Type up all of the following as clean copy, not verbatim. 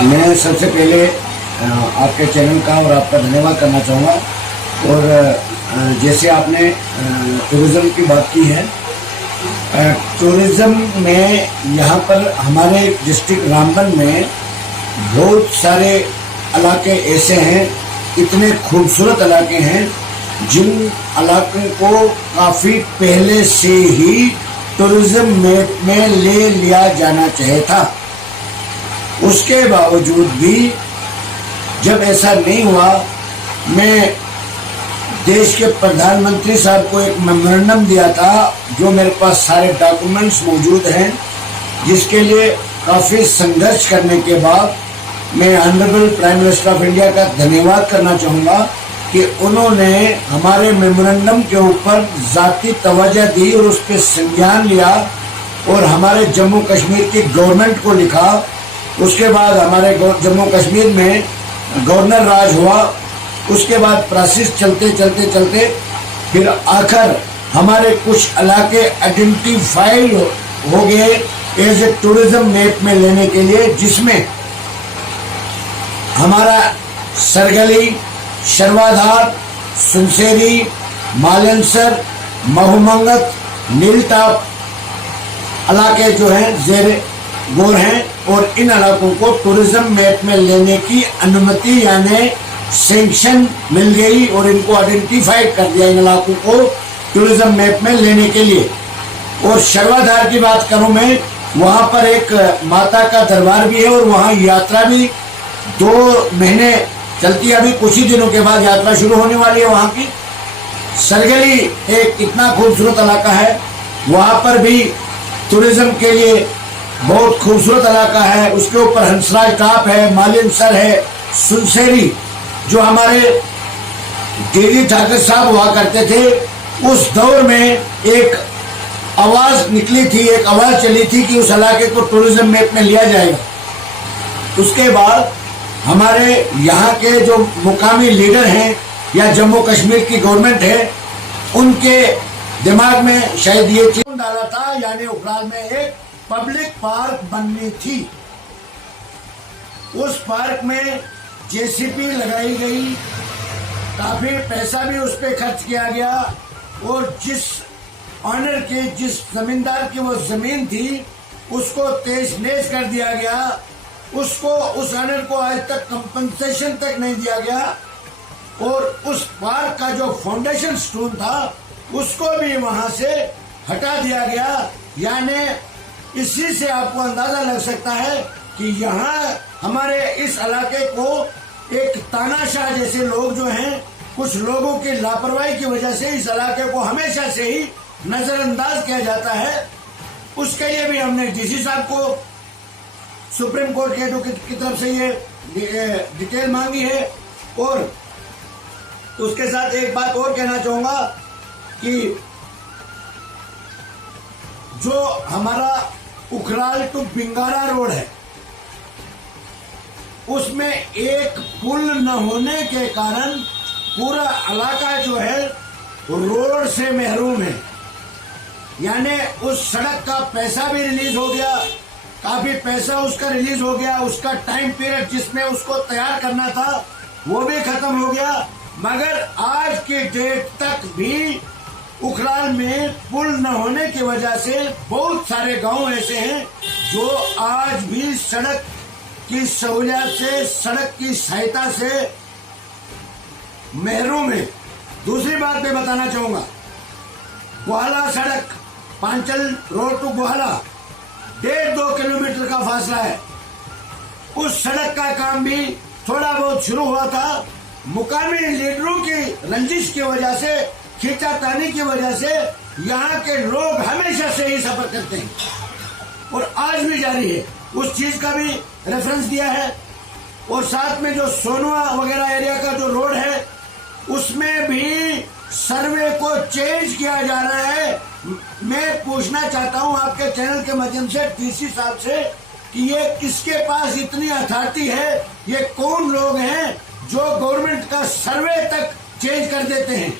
मैं सबसे पहले आपके चैनल का और आपका धन्यवाद करना चाहूँगा। और जैसे आपने टूरिज़्म की बात की है, टूरिज़्म में यहाँ पर हमारे डिस्ट्रिक्ट रामबन में बहुत सारे इलाके ऐसे हैं, इतने खूबसूरत इलाके हैं जिन इलाकों को काफ़ी पहले से ही टूरिज़्म मैप में ले लिया जाना चाहिए था। उसके बावजूद भी जब ऐसा नहीं हुआ, मैं देश के प्रधानमंत्री साहब को एक मेमोरेंडम दिया था, जो मेरे पास सारे डॉक्यूमेंट्स मौजूद हैं, जिसके लिए काफ़ी संघर्ष करने के बाद मैं honourable prime minister of India का धन्यवाद करना चाहूँगा कि उन्होंने हमारे मेमोरेंडम के ऊपर ज़ाती तवज्जो दी और उस पर संज्ञान लिया और हमारे जम्मू कश्मीर की गवर्नमेंट को लिखा। उसके बाद हमारे जम्मू कश्मीर में गवर्नर राज हुआ। उसके बाद प्रोसेस चलते चलते चलते फिर आखिर हमारे कुछ इलाके आइडेंटिफाइड हो गए एज ए टूरिज्म मैप में लेने के लिए, जिसमें हमारा सरगली, शर्वाधार, सुनसेरी, मालेंसर, महूमंगत, नीलटाप इलाके जो हैं जेर गौर हैं और इन इलाकों को टूरिज्म मैप में लेने की अनुमति यानी सैंक्शन मिल गई और इनको आइडेंटिफाइड कर दिया इन इलाकों को टूरिज्म मैप में लेने के लिए। और शर्वाधार की बात करूं मैं, वहां पर एक माता का दरबार भी है और वहां यात्रा भी 2 महीने चलती है। अभी कुछ ही दिनों के बाद यात्रा शुरू होने वाली है वहां की। सरगली एक इतना खूबसूरत इलाका है, वहां पर भी टूरिज्म के लिए बहुत खूबसूरत इलाका है। उसके ऊपर हंसराज टॉप है, मालिनसर है, सुनसेरी जो हमारे डी ठाकर साहब हुआ करते थे, उस दौर में एक आवाज निकली थी, एक आवाज चली थी कि उस इलाके को टूरिज्म मैप में लिया जाएगा। उसके बाद हमारे यहाँ के जो मुकामी लीडर हैं या जम्मू कश्मीर की गवर्नमेंट है, उनके दिमाग में शायद ये चीज डाला था, यानी उखराल में एक पब्लिक पार्क बननी थी। उस पार्क में जेसीबी लगाई गई, काफी पैसा भी उस पर खर्च किया गया और जिस ऑनर के, जिस जमींदार की वो जमीन थी, उसको तेज नेज कर दिया गया। उसको, उस ऑनर को आज तक कंपनसेशन तक नहीं दिया गया और उस पार्क का जो फाउंडेशन स्टोन था उसको भी वहां से हटा दिया गया। यानी इसी से आपको अंदाजा लग सकता है कि यहाँ हमारे इस इलाके को एक तानाशाह जैसे लोग जो हैं, कुछ लोगों की लापरवाही की वजह से इस इलाके को हमेशा से ही नजरअंदाज किया जाता है। उसके लिए भी हमने डीसी साहब को सुप्रीम कोर्ट की तरफ से ये डिटेल मांगी है। और उसके साथ एक बात और कहना चाहूंगा कि जो हमारा उखराल टू बिंगारा रोड है, उसमें एक पुल न होने के कारण पूरा इलाका जो है रोड से महरूम है। यानी उस सड़क का पैसा भी रिलीज हो गया, काफी पैसा उसका रिलीज हो गया, उसका टाइम पीरियड जिसमें उसको तैयार करना था वो भी खत्म हो गया, मगर आज की डेट तक भी उखराल में पुल न होने की वजह से बहुत सारे गांव ऐसे हैं जो आज भी सड़क की सहूलियत से, सड़क की सहायता से महरूम है। दूसरी बात मैं बताना चाहूंगा, गोहाला सड़क, पांचल रोड टू गोहाला 1.5-2 किलोमीटर का फासला है। उस सड़क का काम भी थोड़ा बहुत शुरू हुआ था, मुकामी लीडरों की रंजिश की वजह से, खींचातानी की वजह से यहाँ के लोग हमेशा से ही सफर करते हैं और आज भी जारी है। उस चीज का भी रेफरेंस दिया है। और साथ में जो सोनुआ वगैरह एरिया का जो रोड है, उसमें भी सर्वे को चेंज किया जा रहा है। मैं पूछना चाहता हूं आपके चैनल के माध्यम से डीसी साहब से कि ये किसके पास इतनी अथॉरिटी है, ये कौन लोग हैं जो गवर्नमेंट का सर्वे तक चेंज कर देते हैं।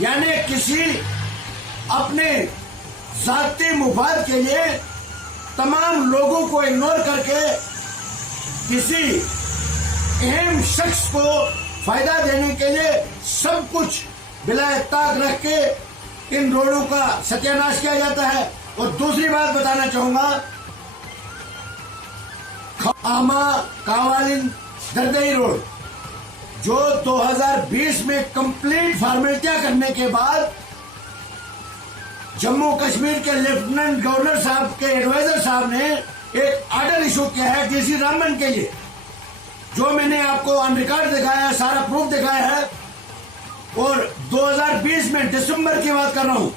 यानी किसी अपने जाती मुफाद के लिए तमाम लोगों को इग्नोर करके किसी अहम शख्स को फायदा देने के लिए सब कुछ बिला ताक रख के इन रोडों का सत्यानाश किया जाता है। और दूसरी बात बताना चाहूंगा, आमा कावालिन दरदई रोड जो 2020 में कंप्लीट फॉर्मेलिटियां करने के बाद जम्मू कश्मीर के लेफ्टिनेंट गवर्नर साहब के एडवाइजर साहब ने एक ऑर्डर इशू किया है डीसी रामन के लिए, जो मैंने आपको ऑन रिकॉर्ड दिखाया है, सारा प्रूफ दिखाया है। और 2020 में दिसंबर की बात कर रहा हूं,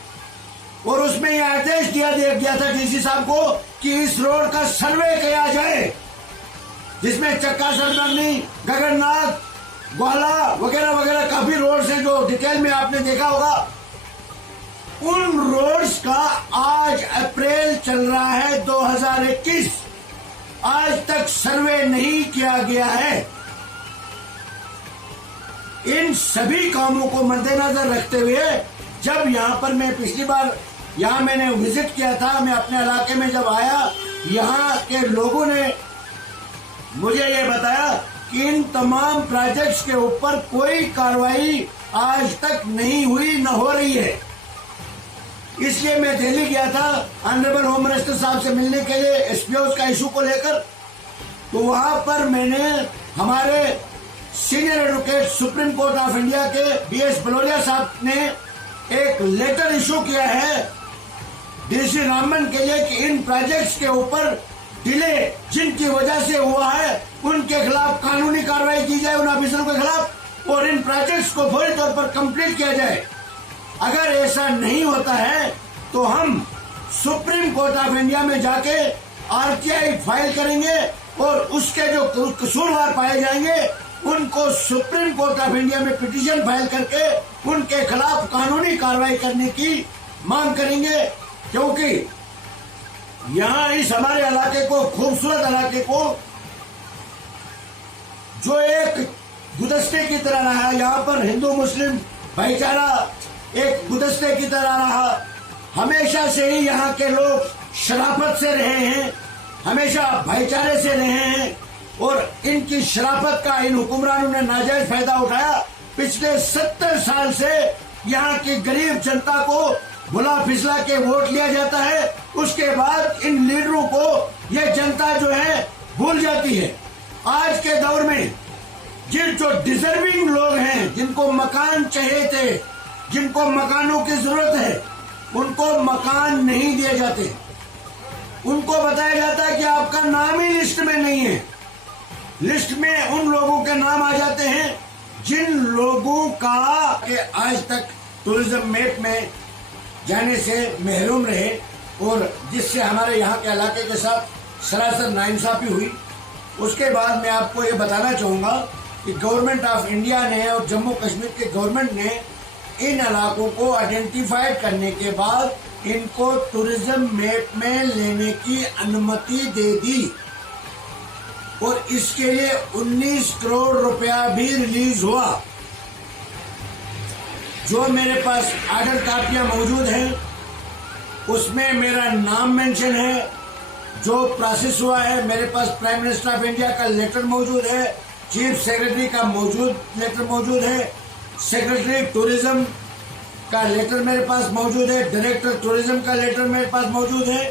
और उसमें यह आदेश दिया गया था डीसी साहब को कि इस रोड का सर्वे किया जाए, जिसमें चक्का सरबंदी, गगननाथ, ग्वाला वगैरह वगैरह काफी रोड्स हैं जो डिटेल में आपने देखा होगा। उन रोड्स का आज अप्रैल चल रहा है 2021, आज तक सर्वे नहीं किया गया है। इन सभी कामों को मद्देनजर रखते हुए जब यहां पर मैं पिछली बार यहां मैंने विजिट किया था, मैं अपने इलाके में जब आया, यहां के लोगों ने मुझे ये बताया कि इन तमाम प्रोजेक्ट्स के ऊपर कोई कार्रवाई आज तक नहीं हुई, न हो रही है। इसलिए मैं दिल्ली गया था ऑनरेबल होम मिनिस्टर साहब से मिलने के लिए एसपीओ का इशू को लेकर। तो वहां पर मैंने हमारे senior advocate supreme court of India के बीएस बलोरिया साहब ने एक लेटर इशू किया है डीसी रामन के लिए कि इन प्रोजेक्ट्स के ऊपर डिले जिनकी वजह से हुआ है उनके खिलाफ कानूनी कार्रवाई की जाए, उन ऑफिसरों के खिलाफ, और इन प्रोजेक्ट्स को फौरी तौर पर कंप्लीट किया जाए। अगर ऐसा नहीं होता है तो हम सुप्रीम कोर्ट ऑफ इंडिया में जाके आरटीआई फाइल करेंगे और उसके जो कसूरवार पाए जाएंगे उनको सुप्रीम कोर्ट ऑफ इंडिया में पिटीशन फाइल करके उनके खिलाफ कानूनी कार्रवाई करने की मांग करेंगे। क्योंकि यहाँ इस हमारे इलाके को, खूबसूरत इलाके को, जो एक गुदस्ते की तरह रहा, यहाँ पर हिंदू मुस्लिम भाईचारा एक गुदस्ते की तरह रहा, हमेशा से ही यहाँ के लोग शराफत से रहे हैं, हमेशा भाईचारे से रहे हैं, और इनकी शराफत का इन हुक्मरानों ने नाजायज फायदा उठाया। पिछले 70 साल से यहाँ की गरीब जनता को भुला फिसला के वोट लिया जाता है, उसके बाद इन लीडरों को ये जनता जो है भूल जाती है। आज के दौर में जो डिजर्विंग लोग हैं, जिनको मकान चाहिए थे, जिनको मकानों की जरूरत है, उनको मकान नहीं दिए जाते। उनको बताया जाता है कि आपका नाम ही लिस्ट में नहीं है। लिस्ट में उन लोगों के नाम आ जाते हैं जिन लोगों का कि आज तक टूरिज्म मैप में जाने से महरूम रहे, और जिससे हमारे यहाँ के इलाके के साथ सरासर नाइंसाफी हुई। उसके बाद मैं आपको ये बताना चाहूँगा कि गवर्नमेंट ऑफ इंडिया ने और जम्मू कश्मीर के गवर्नमेंट ने इन इलाकों को आइडेंटिफाइड करने के बाद इनको टूरिज्म मैप में लेने की अनुमति दे दी, और इसके लिए 19 करोड़ रुपया भी रिलीज हुआ। जो मेरे पास ऑर्डर कापियां मौजूद हैं उसमें मेरा नाम मेंशन है, जो प्रोसेस हुआ है। मेरे पास प्राइम मिनिस्टर ऑफ इंडिया का लेटर मौजूद है, चीफ सेक्रेटरी का लेटर मौजूद है, सेक्रेटरी टूरिज्म का लेटर मेरे पास मौजूद है, डायरेक्टर टूरिज्म का लेटर मेरे पास मौजूद है।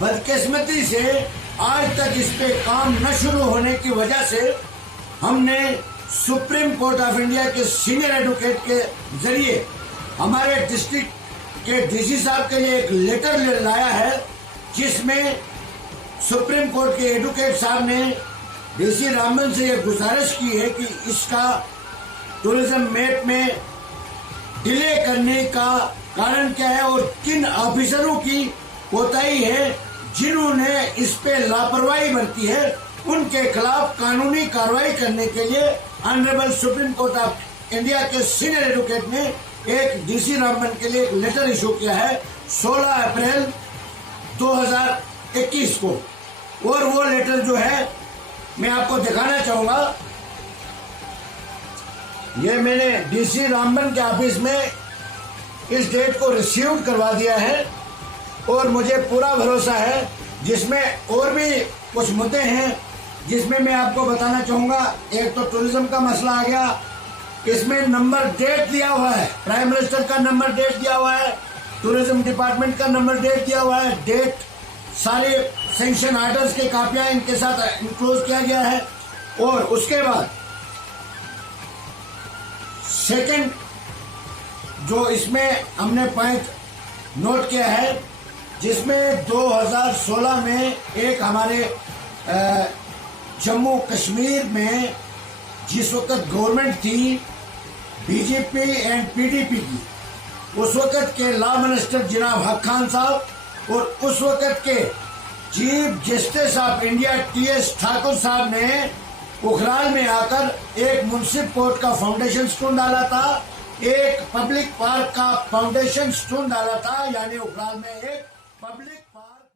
बदकिस्मती से आज तक इस पे काम न शुरू होने की वजह से हमने सुप्रीम कोर्ट ऑफ इंडिया के सीनियर एडवोकेट के जरिए हमारे डिस्ट्रिक्ट के डीसी साहब के लिए एक लेटर लाया है, जिसमें सुप्रीम कोर्ट के एडवोकेट साहब ने डीसी रामन से यह गुजारिश की है कि इसका टूरिज्म मैप में डिले करने का कारण क्या है और किन ऑफिसरों की कोताही है जिन्होंने इस पे लापरवाही बरती है, उनके खिलाफ कानूनी कार्रवाई करने के लिए honourable supreme court of India के सीनियर एडवोकेट ने एक डीसी रामन के लिए एक लेटर इशू किया है 16 अप्रैल 2021 को। और वो लेटर जो है मैं आपको दिखाना चाहूंगा। ये मैंने डीसी रामन के ऑफिस में इस डेट को रिसीव करवा दिया है, और मुझे पूरा भरोसा है जिसमें और भी कुछ मुद्दे हैं जिसमें मैं आपको बताना चाहूंगा, एक तो टूरिज्म का मसला आ गया, इसमें नंबर डेट दिया हुआ है, प्राइम मिनिस्टर का नंबर डेट दिया हुआ है, टूरिज्म डिपार्टमेंट का नंबर डेट दिया हुआ है, डेट सारे सैंक्शन ऑर्डर्स के कापियां इनके साथ इंक्लोज किया गया है। और उसके बाद सेकंड जो इसमें हमने पॉइंट नोट किया है, जिसमें 2016 में एक हमारे जम्मू कश्मीर में जिस वक्त गवर्नमेंट थी बीजेपी एंड पीडीपी की, उस वक्त के लॉ मिनिस्टर जनाब हक खान साहब और उस वक्त के chief justice of India TS Thakur साहब ने उखराल में आकर एक मुंसिफ कोर्ट का फाउंडेशन स्टोन डाला था, एक पब्लिक पार्क का फाउंडेशन स्टोन डाला था, यानी उखराल में एक पब्लिक पार्क